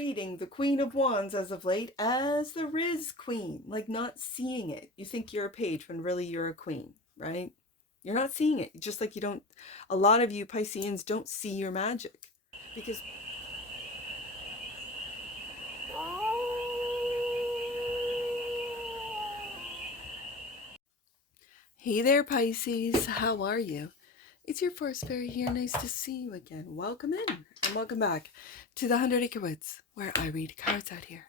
reading the Queen of Wands as of late as the Riz Queen, like not seeing it. You think you're a page when really you're a queen, right? You're not seeing it. Just like you don't, a lot of you Pisceans don't see your magic because hey there, Pisces. How are you? It's your forest fairy here. Nice to see you again. Welcome in and welcome back to the 100 Acre Woods, where I read cards out here.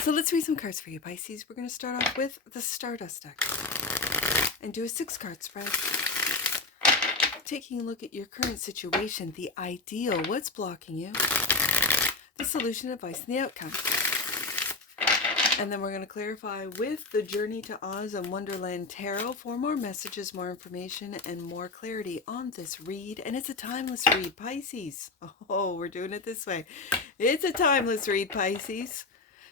So let's read some cards for you, Pisces. We're going to start off with the Stardust deck and do a 6-card spread. Taking a look at your current situation, the ideal, what's blocking you, the solution, advice, and the outcome. And then we're going to clarify with the Journey to Oz and Wonderland Tarot for more messages, more information, and more clarity on this read. And it's a timeless read, Pisces. Oh, we're doing it this way. It's a timeless read, Pisces.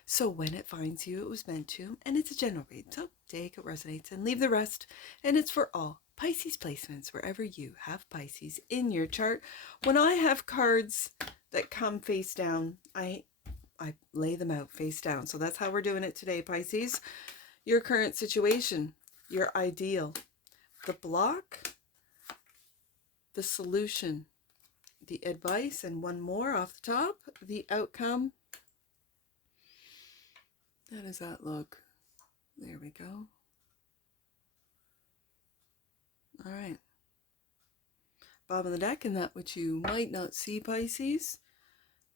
So when it finds you, it was meant to. And it's a general read. So take what resonates and leave the rest. And it's for all Pisces placements, wherever you have Pisces in your chart. When I have cards that come face down, I lay them out face down. So that's how we're doing it today, Pisces. Your current situation, your ideal, the block, the solution, the advice, and one more off the top, the outcome. How does that look? There we go. All right. Bottom of the deck, and that which you might not see, Pisces.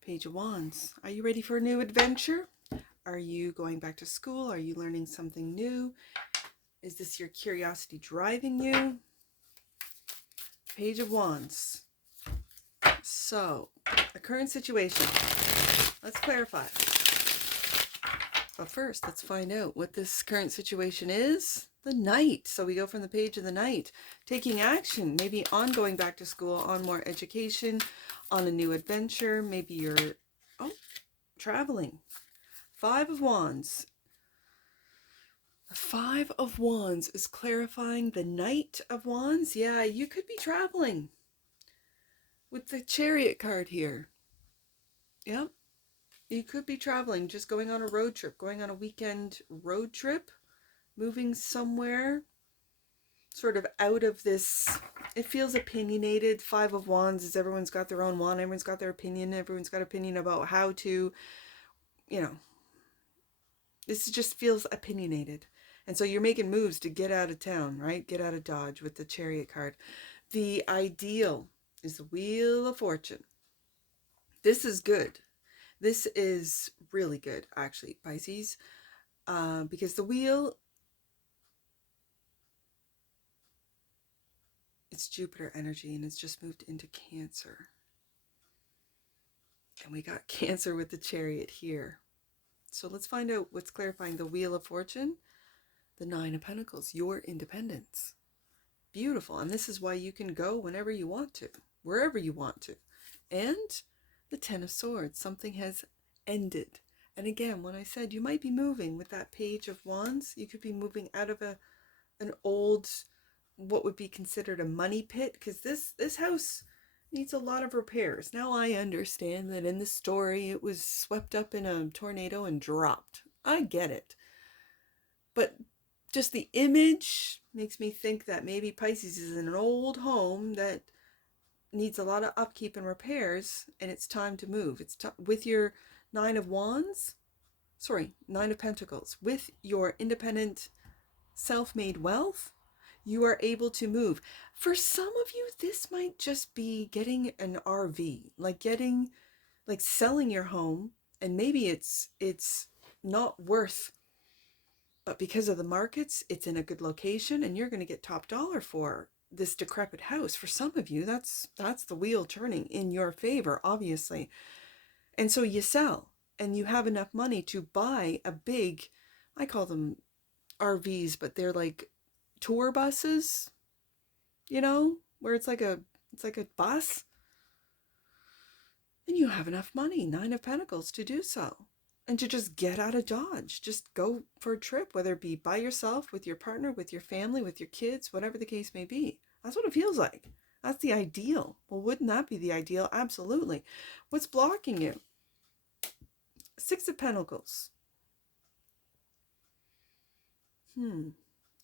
Page of Wands. Are you ready for a new adventure? Are you going back to school? Are you learning something new? Is this your curiosity driving you? Page of Wands. So, the current situation. Let's clarify. But first, let's find out what this current situation is. The Knight. So we go from the page of the Knight. Taking action, maybe on going back to school, on more education, on a new adventure. Maybe you're, traveling. 5 of Wands. The 5 of Wands is clarifying the Knight of Wands. Yeah, you could be traveling with the Chariot card here. Yep. You could be traveling, just going on a road trip, going on a weekend road trip, moving somewhere, sort of out of this. It feels opinionated. 5 of Wands is everyone's got their own wand, everyone's got their opinion, everyone's got opinion about how to, this just feels opinionated. And so you're making moves to get out of town, right? Get out of Dodge with the Chariot card. The ideal is the Wheel of Fortune. This is good. This is really good, actually, Pisces, because the wheel, it's Jupiter energy, and it's just moved into Cancer. And we got Cancer with the Chariot here. So let's find out what's clarifying the Wheel of Fortune. The 9 of Pentacles, your independence. Beautiful. And this is why you can go whenever you want to, wherever you want to. And the 10 of Swords, something has ended. And again, when I said you might be moving with that Page of Wands, you could be moving out of an old, what would be considered a money pit, because this house needs a lot of repairs. Now I understand that in the story it was swept up in a tornado and dropped. I get it. But just the image makes me think that maybe Pisces is in an old home that needs a lot of upkeep and repairs, and it's time to move. It's with your 9 of Pentacles, with your independent self-made wealth, you are able to move. For some of you, this might just be getting an RV, like selling your home, and maybe it's not worth, but because of the markets, it's in a good location, and you're going to get top dollar for this decrepit house. For some of you, that's the wheel turning in your favor, obviously. And so you sell, and you have enough money to buy a big, I call them RVs, but they're like tour buses, where it's like a bus. And you have enough money, 9 of Pentacles, to do so. And to just get out of Dodge. Just go for a trip, whether it be by yourself, with your partner, with your family, with your kids, whatever the case may be. That's what it feels like. That's the ideal. Well, wouldn't that be the ideal? Absolutely. What's blocking you? Six of Pentacles.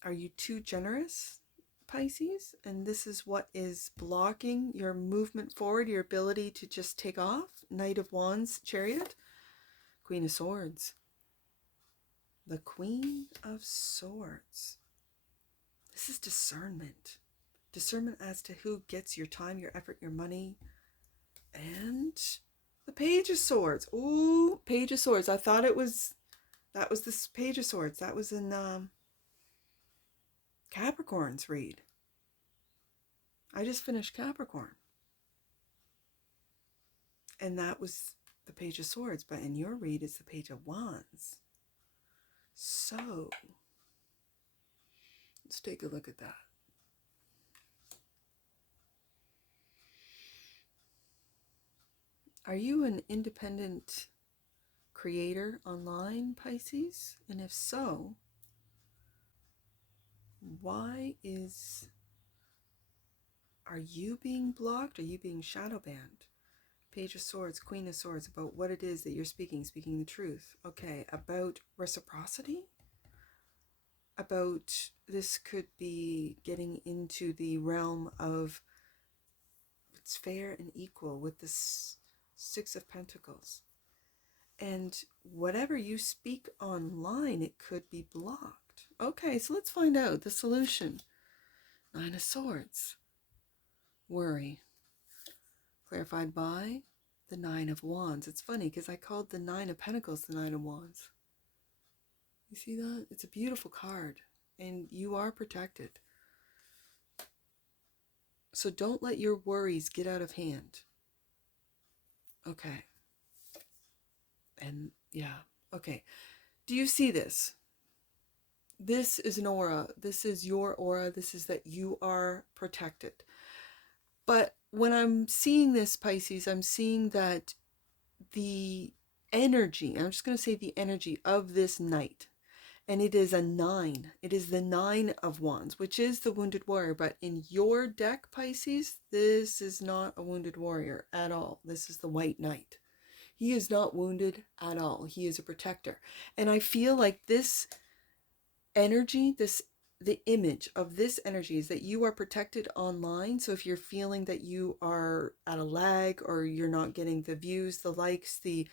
Are you too generous, Pisces? And this is what is blocking your movement forward, your ability to just take off. Knight of Wands, Chariot, Queen of Swords. The Queen of Swords. This is discernment. Discernment as to who gets your time, your effort, your money. And the Page of Swords. Ooh, Page of Swords. I thought it was, that was this Page of Swords. That was in Capricorn's read. I just finished Capricorn. And that was the Page of Swords. But in your read, it's the Page of Wands. So, let's take a look at that. Are you an independent creator online, Pisces? And if so, why are you being blocked? Are you being shadow banned? Page of Swords, Queen of Swords, about what it is that you're speaking the truth. Okay, about reciprocity? About, this could be getting into the realm of it's fair and equal with this Six of Pentacles. And whatever you speak online, it could be blocked. Okay, so let's find out the solution. Nine of Swords. Worry. Clarified by the Nine of Wands. It's funny because I called the Nine of Pentacles the Nine of Wands. You see that? It's a beautiful card. And you are protected. So don't let your worries get out of hand. Okay. And yeah. Okay. Do you see this? This is an aura. This is your aura. This is that you are protected. But when I'm seeing this, Pisces, I'm seeing that the energy, I'm just going to say the energy of this knight, and it is a 9. It is the 9 of Wands, which is the wounded warrior. But in your deck, Pisces, this is not a wounded warrior at all. This is the white knight. He is not wounded at all. He is a protector. And I feel like this energy, the image of this energy is that you are protected online. So if you're feeling that you are at a lag or you're not getting the views, the likes, the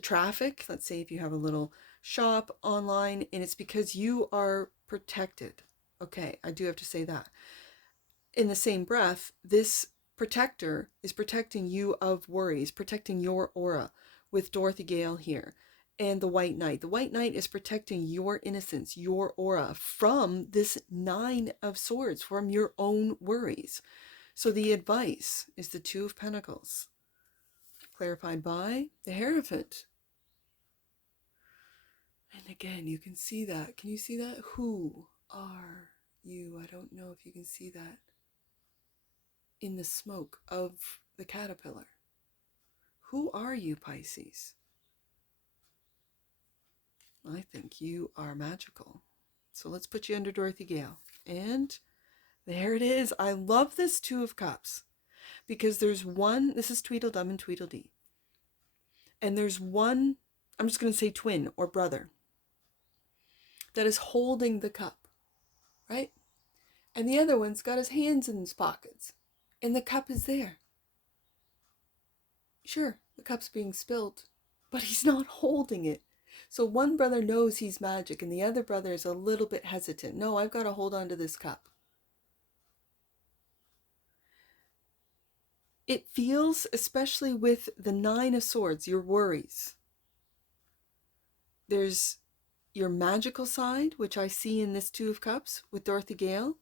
traffic, let's say if you have a little shop online, and it's because you are protected. Okay, I do have to say that. In the same breath, this protector is protecting you of worries, protecting your aura with Dorothy Gale here. And the White Knight. The White Knight is protecting your innocence, your aura from this 9 of Swords, from your own worries. So the advice is the Two of Pentacles, clarified by the Hierophant. And again, you can see that. Can you see that? Who are you? I don't know if you can see that in the smoke of the caterpillar. Who are you, Pisces? I think you are magical. So let's put you under Dorothy Gale. And there it is. I love this Two of Cups because there's one, this is Tweedledum and Tweedledee. And there's one, I'm just going to say twin or brother, that is holding the cup, right? And the other one's got his hands in his pockets. And the cup is there. Sure, the cup's being spilled, but he's not holding it. So one brother knows he's magic and the other brother is a little bit hesitant. No, I've got to hold on to this cup. It feels, especially with the 9 of Swords, your worries. There's your magical side, which I see in this Two of Cups with Dorothy Gale.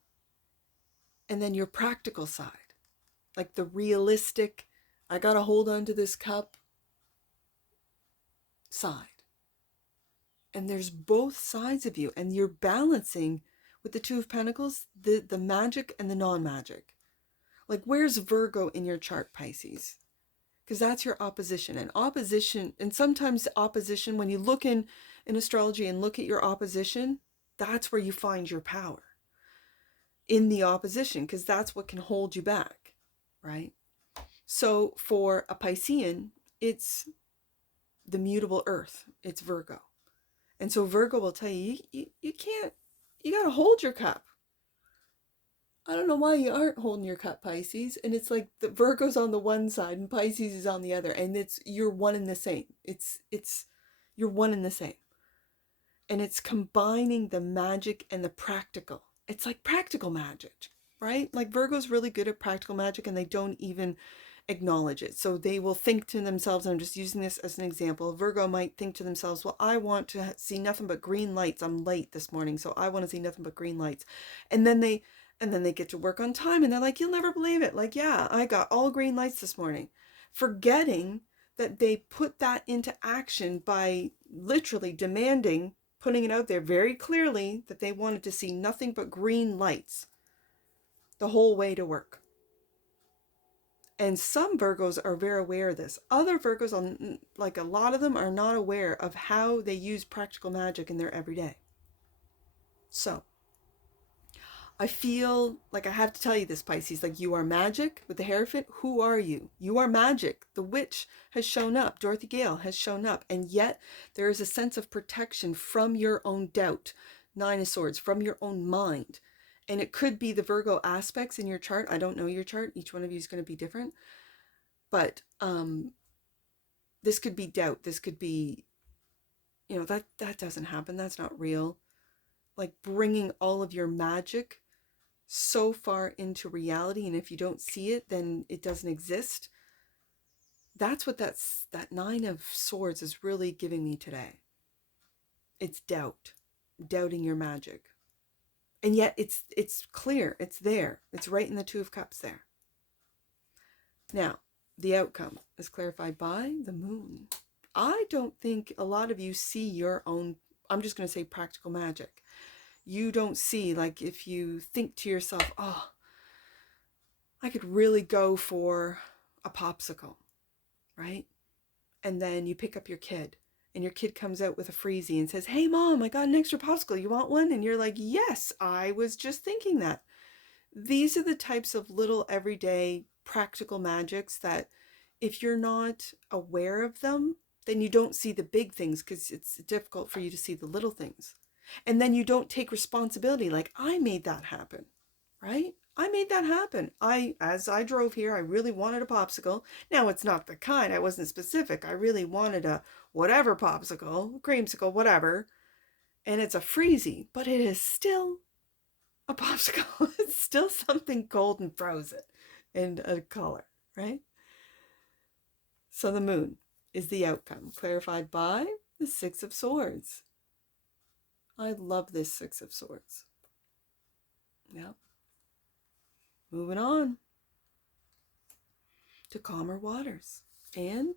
And then your practical side, like the realistic, I got to hold on to this cup side. And there's both sides of you, and you're balancing with the Two of Pentacles, the magic and the non-magic. Like, where's Virgo in your chart, Pisces? Because that's your opposition. And opposition, and sometimes opposition, when you look in astrology and look at your opposition, that's where you find your power. In the opposition, because that's what can hold you back, right? So for a Piscean, it's the mutable earth. It's Virgo. And so Virgo will tell you, you can't, you got to hold your cup. I don't know why you aren't holding your cup, Pisces. And it's like the Virgo's on the one side and Pisces is on the other. And you're one and the same. You're one and the same. And it's combining the magic and the practical. It's like practical magic, right? Like Virgo's really good at practical magic and they don't even acknowledge it. So they will think to themselves, and I'm just using this as an example, Virgo might think to themselves, well, I want to see nothing but green lights. I'm late this morning, so I want to see nothing but green lights. And then they get to work on time and they're like, you'll never believe it. Like, yeah, I got all green lights this morning. Forgetting that they put that into action by literally demanding, putting it out there very clearly that they wanted to see nothing but green lights the whole way to work. And some Virgos are very aware of this. Other Virgos, like a lot of them, are not aware of how they use practical magic in their everyday. So, I feel like I have to tell you this, Pisces, like you are magic with the Hierophant. Who are you? You are magic. The witch has shown up. Dorothy Gale has shown up. And yet there is a sense of protection from your own doubt. Nine of Swords, from your own mind. And it could be the Virgo aspects in your chart. I don't know your chart. Each one of you is going to be different. But this could be doubt. This could be, that doesn't happen. That's not real. Like bringing all of your magic so far into reality, and if you don't see it, then it doesn't exist. That's what that Nine of Swords is really giving me today. It's doubt, doubting your magic. And yet it's clear, it's there. It's right in the Two of Cups there. Now, the outcome is clarified by the Moon. I don't think a lot of you see your own, I'm just going to say practical magic. You don't see, like if you think to yourself, oh, I could really go for a popsicle, right? And then you pick up your kid and your kid comes out with a freezy and says, hey mom, I got an extra popsicle. You want one? And you're like, yes, I was just thinking that. These are the types of little everyday practical magics that if you're not aware of them, then you don't see the big things because it's difficult for you to see the little things. And then you don't take responsibility like I made that happen, right? I made that happen. As I drove here, I really wanted a popsicle. Now it's not the kind, I wasn't specific. I really wanted a whatever popsicle, creamsicle, whatever. And it's a freezy, but it is still a popsicle. It's still something cold and frozen and a color, right? So the Moon is the outcome, clarified by the Six of Swords. I love this Six of Swords. Yeah. Moving on to calmer waters. And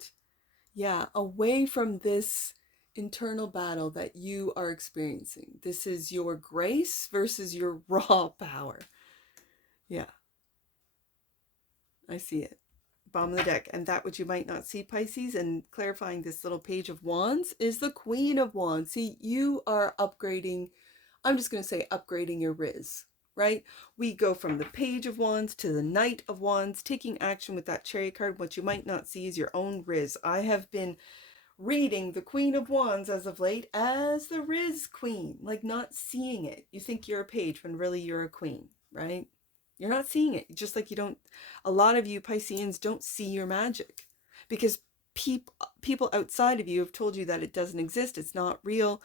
yeah, away from this internal battle that you are experiencing. This is your grace versus your raw power. Yeah. I see it. Bottom of the deck. And that which you might not see, Pisces, and clarifying this little Page of Wands is the Queen of Wands. See, you are upgrading, I'm just going to say upgrading your Riz, right? We go from the Page of Wands to the Knight of Wands, taking action with that Chariot card. What you might not see is your own Riz. I have been reading the Queen of Wands as of late as the Riz Queen, like not seeing it. You think you're a page when really you're a queen, right? You're not seeing it. Just like you don't, a lot of you Pisceans don't see your magic because people outside of you have told you that it doesn't exist. It's not real.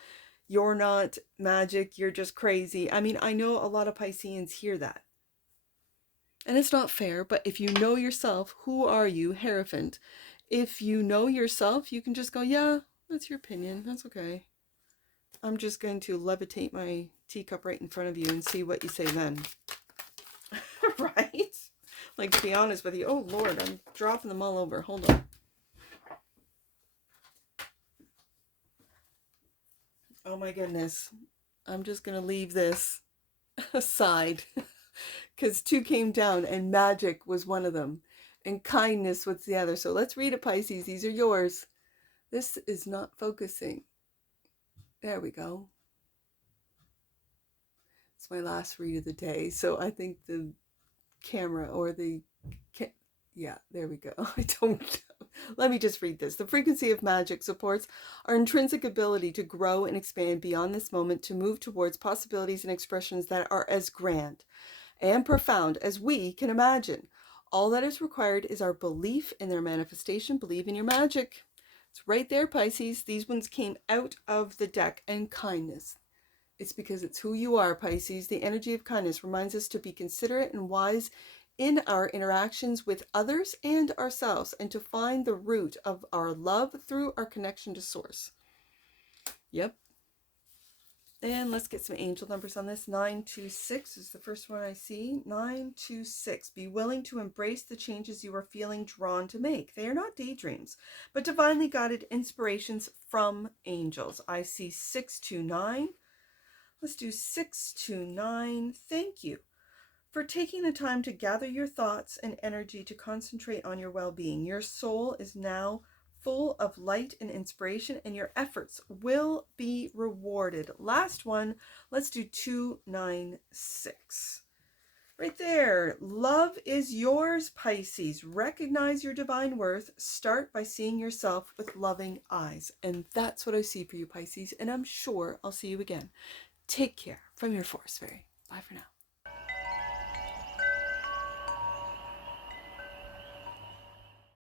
You're not magic. You're just crazy. I mean, I know a lot of Pisceans hear that. And it's not fair, but if you know yourself, who are you, Hierophant? If you know yourself, you can just go, yeah, that's your opinion. That's okay. I'm just going to levitate my teacup right in front of you and see what you say then. Right? Like, to be honest with you, oh Lord, I'm dropping them all over. Hold on. Oh my goodness. I'm just going to leave this aside because two came down and magic was one of them and kindness was the other. So let's read it, Pisces. These are yours. This is not focusing. There we go. It's my last read of the day. So I think the camera or yeah, there we go. I don't know. Let me just read this. The frequency of magic supports our intrinsic ability to grow and expand beyond this moment, to move towards possibilities and expressions that are as grand and profound as we can imagine. All that is required is our belief in their manifestation. Believe in your magic. It's right there, Pisces. These ones came out of the deck. And kindness. It's because it's who you are, Pisces. The energy of kindness reminds us to be considerate and wise in our interactions with others and ourselves, and to find the root of our love through our connection to Source. Yep. And let's get some angel numbers on this. 926 is the first one I see. 926. Be willing to embrace the changes you are feeling drawn to make. They are not daydreams, but divinely guided inspirations from angels. I see 629. Let's do 629. Thank you for taking the time to gather your thoughts and energy to concentrate on your well-being. Your soul is now full of light and inspiration, and your efforts will be rewarded. Last one, let's do 296. Right there. Love is yours, Pisces. Recognize your divine worth. Start by seeing yourself with loving eyes. And that's what I see for you, Pisces. And I'm sure I'll see you again. Take care from your Forest Fairy. Bye for now.